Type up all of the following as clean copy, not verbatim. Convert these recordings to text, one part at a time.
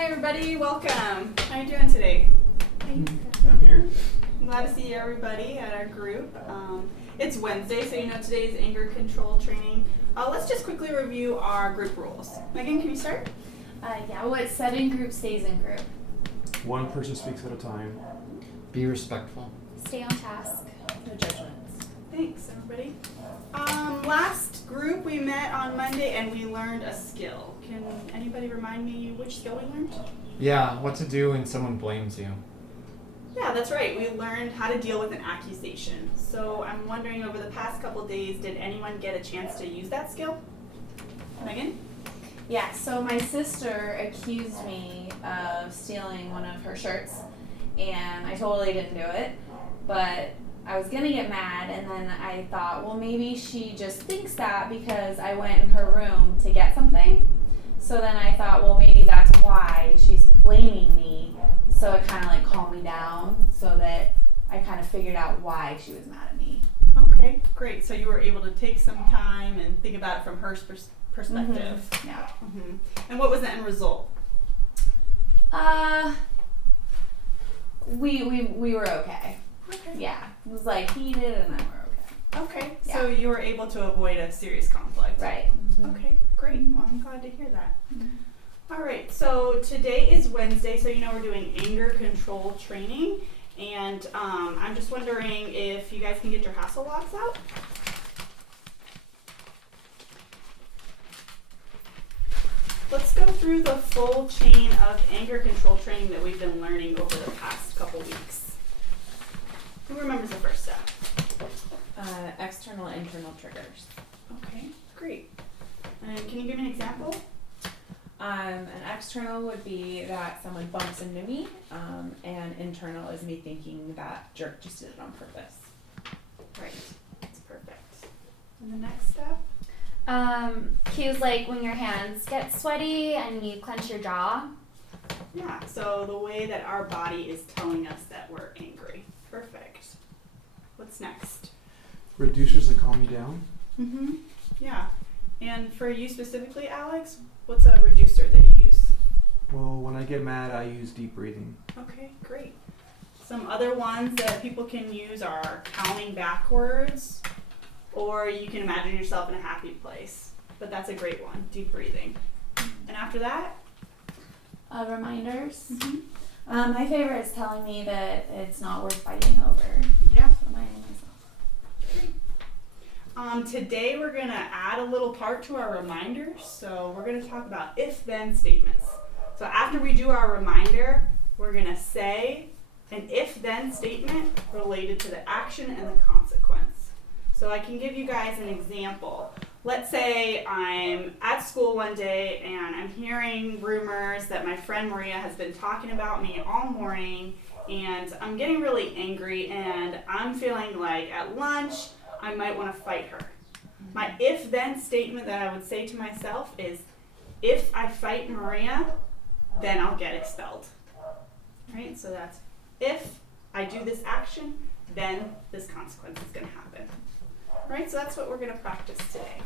Hi everybody, welcome. How are you doing today? I'm here. I'm glad to see everybody at our group. It's Wednesday, so you know today's anger control training. Let's just quickly review our group rules. Megan, can you start? It's set in group, stays in group. One person speaks at a time. Be respectful. Stay on task. No judgments. Thanks, everybody. Last group we met on Monday and we learned a skill. Can anybody remind me which skill we learned? Yeah, what to do when someone blames you. Yeah, that's right. We learned how to deal with an accusation. So I'm wondering, over the past couple days, did anyone get a chance to use that skill? Megan? Yeah, so my sister accused me of stealing one of her shirts, and I totally didn't do it, but I was gonna get mad, and then I thought, well, maybe she just thinks that because I went in her room to get something. So then I thought, well, maybe that's why she's blaming me. So it kind of like calmed me down so that I kind of figured out why she was mad at me. Okay, great. So you were able to take some time and think about it from her perspective. Yeah. Mm-hmm. And what was the end result? We were okay. Okay. Yeah, it was like heated and then we're okay. Okay, Yeah. so you were able to avoid a serious conflict. Right. Okay, great. Well, I'm glad to hear that. All right, so today is Wednesday, so you know we're doing anger control training, and I'm just wondering if you guys can get your Hasselblads out. Let's go through the full chain of anger control training that we've been learning over the past couple weeks. Who remembers the first step? External and internal triggers. Okay, great. And can you give me an example? An external would be that someone bumps into me, and internal is me thinking that jerk just did it on purpose. Right, that's perfect. And the next step? Cues like when your hands get sweaty and you clench your jaw. Yeah, so the way that our body is telling us that we're angry. Perfect. What's next? Reducers that calm you down. Mm-hmm. Yeah. And for you specifically, Alex, what's a reducer that you use? Well, when I get mad, I use deep breathing. Okay, great. Some other ones that people can use are counting backwards, or you can imagine yourself in a happy place. But that's a great one, deep breathing. And after that? Reminders. Mm-hmm. My favorite is telling me that it's not worth fighting over. Yeah. Reminding myself. Today we're going to add a little part to our reminders. So we're going to talk about if-then statements. So after we do our reminder, we're going to say an if-then statement related to the action and the consequence. So I can give you guys an example. Let's say I'm at school one day and I'm hearing rumors that my friend Maria has been talking about me all morning, and I'm getting really angry and I'm feeling like at lunch I might want to fight her. My if-then statement that I would say to myself is, if I fight Maria, then I'll get expelled. Right? So that's, if I do this action, then this consequence is going to happen. Right? So that's what we're going to practice today.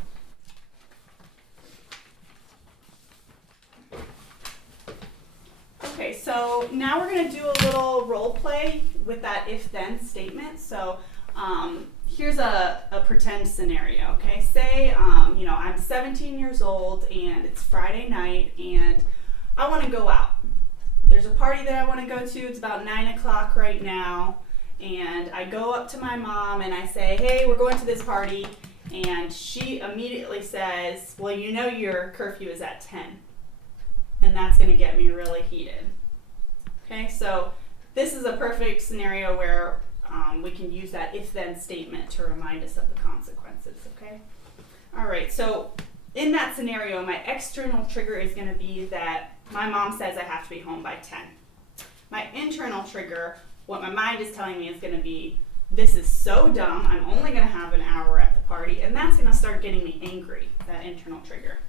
Okay, so now we're going to do a little role play with that if-then statement. So here's a pretend scenario, okay? Say, I'm 17 years old and it's Friday night and I want to go out. There's a party that I want to go to. It's about 9 o'clock right now. And I go up to my mom and I say, hey, we're going to this party. And she immediately says, well, you know your curfew is at 10. And that's going to get me really heated. Okay, so this is a perfect scenario where we can use that if-then statement to remind us of the consequences, okay? All right, so in that scenario, my external trigger is going to be that my mom says I have to be home by 10. My internal trigger, what my mind is telling me, is going to be, this is so dumb, I'm only going to have an hour at the party, and that's going to start getting me angry, that internal trigger.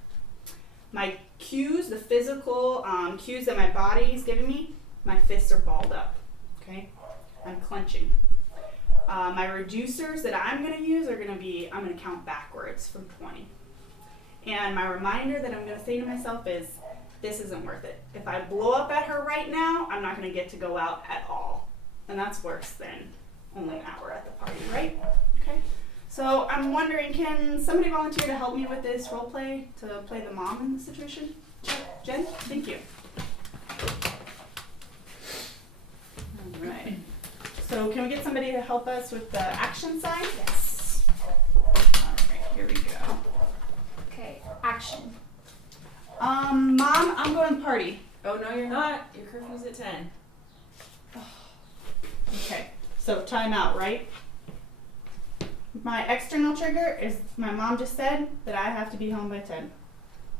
My cues, the physical cues that my body is giving me, my fists are balled up, okay? I'm clenching. My reducers that I'm going to use are going to be, I'm going to count backwards from 20. And my reminder that I'm going to say to myself is, this isn't worth it. If I blow up at her right now, I'm not gonna get to go out at all. And that's worse than only an hour at the party, right? Okay. So I'm wondering, can somebody volunteer to help me with this role play to play the mom in this situation? Jen? Thank you. All right. So can we get somebody to help us with the action side? Yes. All right, here we go. Okay, action. Mom, I'm going party. Oh no, you're not. Your curfew's at 10. Okay, so time out, right? My external trigger is my mom just said that I have to be home by 10.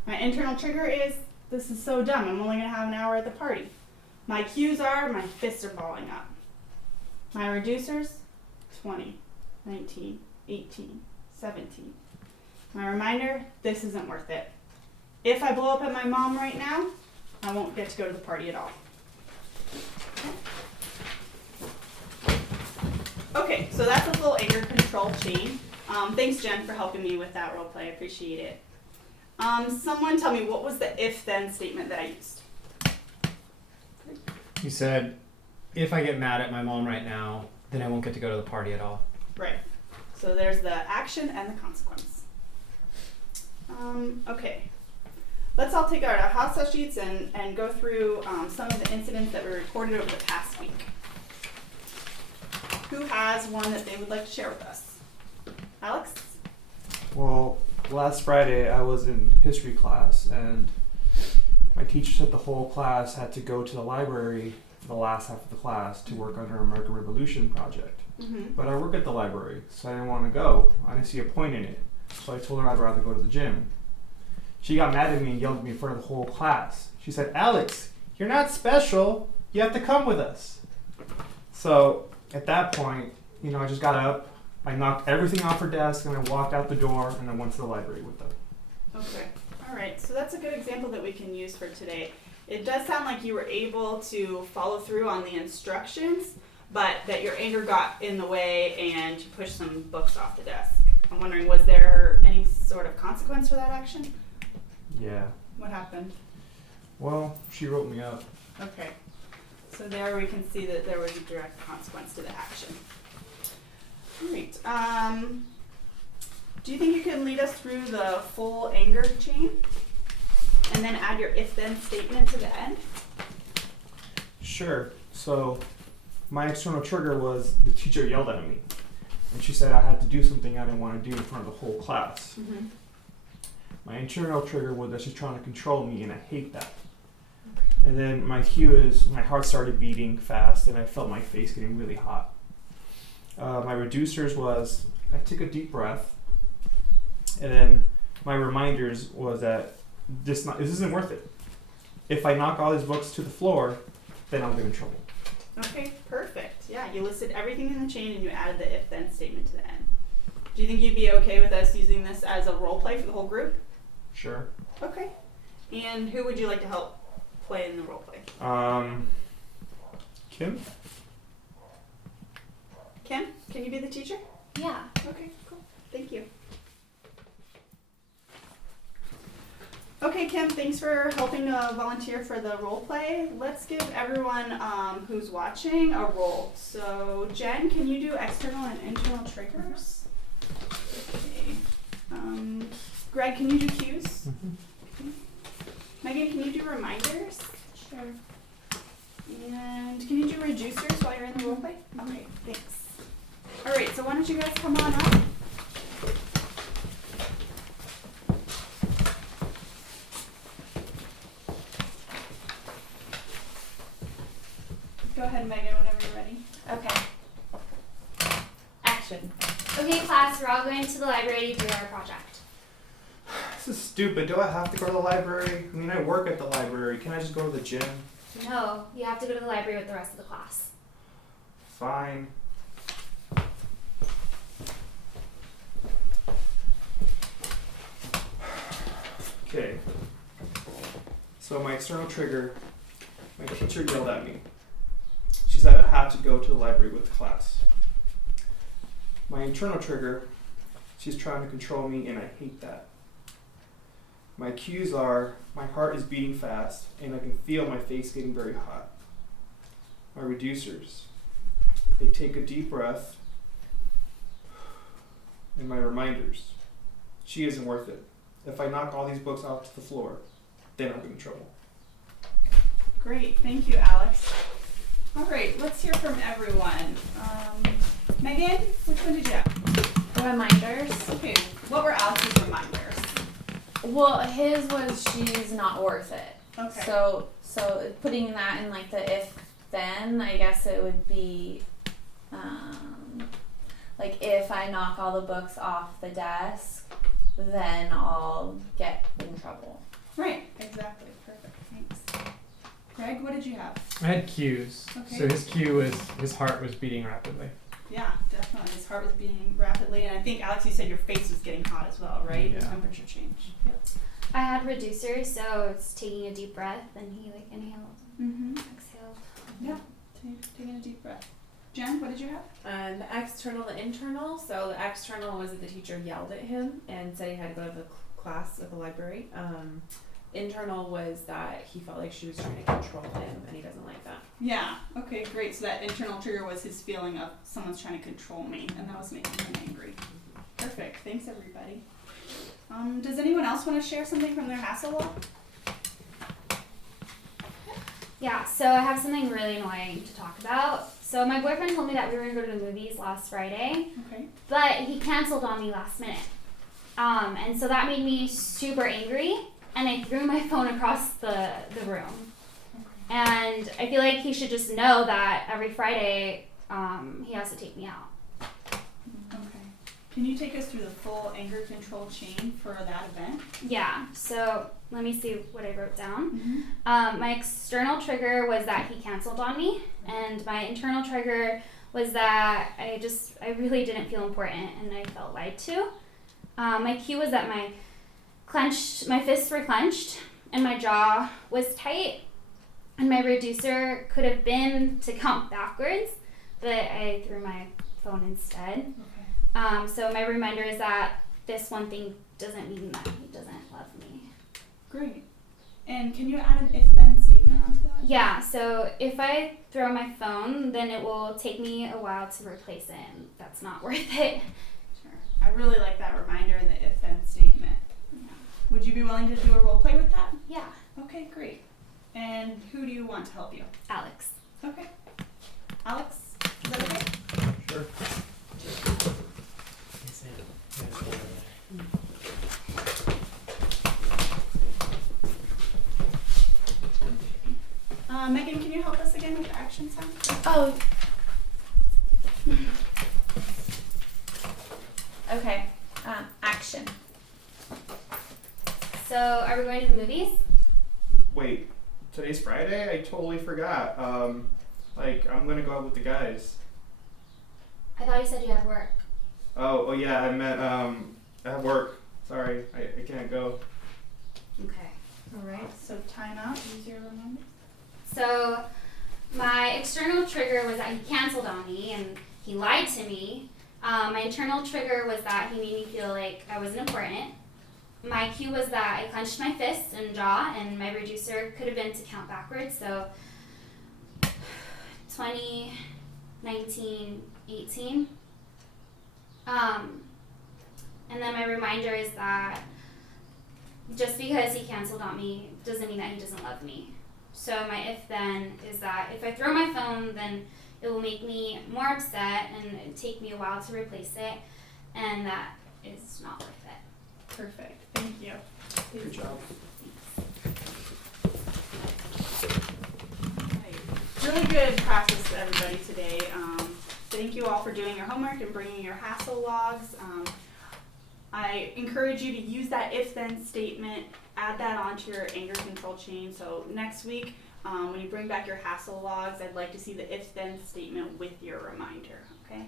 My internal trigger is this is so dumb. I'm only gonna have an hour at the party. My cues are my fists are balling up. My reducers 20, 19, 18, 17. My reminder, this isn't worth it. If I blow up at my mom right now, I won't get to go to the party at all. Okay, so that's a little anger control chain. Thanks, Jen, for helping me with that role play. I appreciate it. Someone tell me, what was the if-then statement that I used? You said, if I get mad at my mom right now, then I won't get to go to the party at all. Right. So there's the action and the consequence. Okay. Let's all take out our hot sheets and go through some of the incidents that were recorded over the past week. Who has one that they would like to share with us? Alex? Well, last Friday I was in history class and my teacher said the whole class had to go to the library for the last half of the class to work on her American Revolution project. Mm-hmm. But I work at the library, so I didn't want to go. I didn't see a point in it. So I told her I'd rather go to the gym. She got mad at me and yelled at me in front of the whole class. She said, "Alex, you're not special. You have to come with us." So at that point, I just got up, I knocked everything off her desk, and I walked out the door, and I went to the library with them. Okay. All right. So that's a good example that we can use for today. It does sound like you were able to follow through on the instructions, but that your anger got in the way and you pushed some books off the desk. I'm wondering, was there any sort of consequence for that action? Yeah. What happened? Well, she wrote me up. Okay. So there we can see that there was a direct consequence to the action. All right. Do you think you can lead us through the full anger chain and then add your if-then statement to the end? Sure. So my external trigger was the teacher yelled at me. And she said I had to do something I didn't want to do in front of the whole class. Mm-hmm. My internal trigger was that she's trying to control me, and I hate that. And then my cue is my heart started beating fast, and I felt my face getting really hot. My reducers was I took a deep breath, and then my reminders was that this isn't worth it. If I knock all these books to the floor, then I'll get in trouble. Okay, perfect. Yeah, you listed everything in the chain and you added the if-then statement to the end. Do you think you'd be okay with us using this as a role play for the whole group? Sure. Okay. And who would you like to help play in the role play? Kim? Kim, can you be the teacher? Yeah. Okay, cool. Thank you. Okay, Kim, thanks for helping to volunteer for the role play. Let's give everyone who's watching a role. So, Jen, can you do external and internal triggers? Okay. Greg, can you do cues? Mm-hmm. Megan, can you do reminders? Sure. And can you do reducers while you're in the role play? Okay, thanks. All right, so why don't you guys come on up? Go ahead, Megan, whenever you're ready. Okay. Action. Okay, class, we're all going to the library to do our project. This is stupid. Do I have to go to the library? I mean, I work at the library. Can I just go to the gym? No, you have to go to the library with the rest of the class. Fine. Okay. So my external trigger, my teacher yelled at me. She said I had to go to the library with the class. My internal trigger, she's trying to control me and I hate that. My cues are my heart is beating fast and I can feel my face getting very hot. My reducers, they take a deep breath. And my reminders, she isn't worth it. If I knock all these books off to the floor, then I'll get in trouble. Great, thank you, Alex. All right, let's hear from everyone. Megan, which one did you have? Reminders. Okay, what were Alex's reminders? Well, his was she's not worth it. Okay. So putting that in like the if then, I guess it would be like if I knock all the books off the desk, then I'll get in trouble. Right, exactly. Perfect. Thanks. Greg, what did you have? I had cues. Okay. So his cue was his heart was beating rapidly. Yeah, definitely. His heart was beating rapidly, and I think Alex, you said your face was getting hot as well, right? Yeah. Temperature change. Yep. I had reducers, so it's taking a deep breath, and he like inhaled, Mm-hmm. exhaled. Yeah. Taking a deep breath. Jen, what did you have? The external, the internal. So the external was that the teacher yelled at him and said he had to go to the class at the library. Internal was that he felt like she was trying to control him, and he doesn't like that. Yeah. Okay, great. So that internal trigger was his feeling of someone's trying to control me, and that was making him angry. Perfect. Thanks, everybody. Does anyone else want to share something from their hassle log? Yeah, so I have something really annoying to talk about. So my boyfriend told me that we were gonna go to the movies last Friday, Okay. but he canceled on me last minute. And so that made me super angry, and I threw my phone across the room. And I feel like he should just know that every Friday he has to take me out. Okay. Can you take us through the full anger control chain for that event? Yeah, so let me see what I wrote down. Mm-hmm. My external trigger was that he canceled on me, and my internal trigger was that I really didn't feel important and I felt lied to. My cue was that my fists were clenched and my jaw was tight, and my reducer could have been to count backwards, but I threw my phone instead. Okay. So my reminder is that this one thing doesn't mean that he doesn't love me. Great. And can you add an if-then statement onto that? Yeah, so if I throw my phone, then it will take me a while to replace it, and that's not worth it. Sure. I really like that reminder and the if-then statement. Yeah. Would you be willing to do a role play with that? Yeah, Okay, great. And who do you want to help you? Alex. Okay. Alex, is that okay? Sure. Megan, can you help us again with the action sound? Oh. Okay. Action. So, are we going to the movies? Wait, today's Friday? I totally forgot. I'm gonna go out with the guys. I thought you said you had work. Oh yeah, I meant, I have work. Sorry, I can't go. Okay. All right. So time out. Use your reminder. So, my external trigger was that he canceled on me and he lied to me. My internal trigger was that he made me feel like I wasn't important. My cue was that I clenched my fists and jaw, and my reducer could have been to count backwards. So, 20, 19, 18. And then my reminder is that just because he canceled on me doesn't mean that he doesn't love me. So my if then is that if I throw my phone, then it will make me more upset and it'll take me a while to replace it, and that is not worth it. Perfect. Thank you. Good job. Right. Really good practice to everybody today. Thank you all for doing your homework and bringing your hassle logs. I encourage you to use that if-then statement, add that onto your anger control chain. So next week, when you bring back your hassle logs, I'd like to see the if-then statement with your reminder, okay?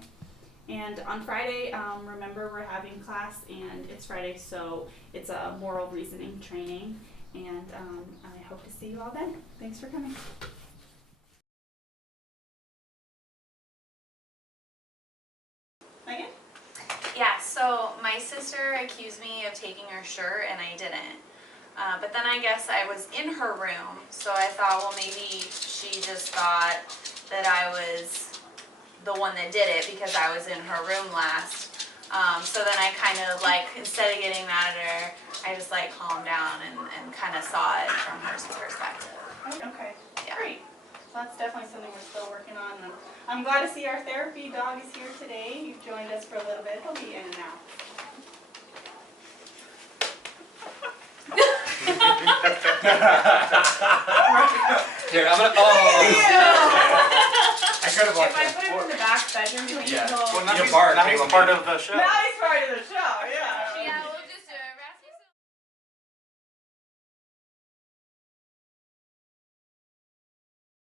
And on Friday, remember we're having class, and it's Friday, so it's a moral reasoning training, and I hope to see you all then. Thanks for coming. Megan? Yeah, so my sister accused me of taking her shirt and I didn't. But then I guess I was in her room, so I thought, well, maybe she just thought that I was the one that did it because I was in her room last. So then I kind of like, instead of getting mad at her, I just like calmed down and kind of saw it from her perspective. Okay, Yeah. great. So that's definitely something we're still working on. And I'm glad to see our therapy dog is here today. You've joined us for a little bit. He'll be in and out. Here, I'm gonna. Oh. I could have If I put him in the back bedroom, do you think he'll? Well, now he's part of the show. Now he's part of the show, yeah.